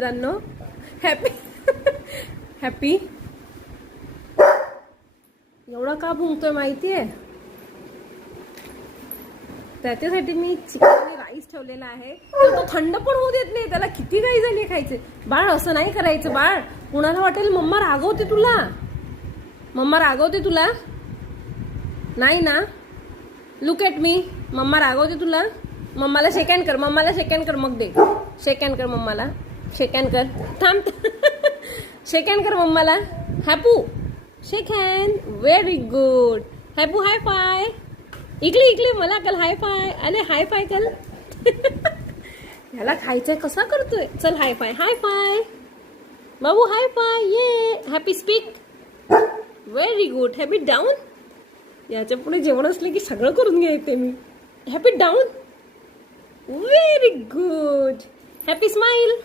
मित्रांनो happy happy एवढा का भुंकतोय माहितीये? त्याच्यासाठी मी चिकन आणि राईस ठेवलेला आहे, तर तो थंड पण होऊ देत नाही. त्याला किती काही झाली खायचे. बाळ असं नाही करायचं बाळ, कुणाला वाटेल मम्मा रागवते तुला. मम्मा रागवते तुला नाही ना. Look at me. मम्मा रागवते तुला. मम्माला शेक हँड कर, मम्माला शेक हँड कर, मग दे. शेक हँड कर मम्माला, शेक हँड कर. थांब शेक हँड कर मम्माला. Happu shake hand. Very good. Happu high five. इकली इकली मला कल हाय फाय. अरे हाय फाय कल. ह्याला खायचंय कसा करतोय. चल हाय फाय. हाय फाय बाबू. High five. ये happy speak. Very good. Happy down. याच्या पुढे जेवण असले की सगळं करून घ्यायचे मी. Happy down. Very good. Happy smile.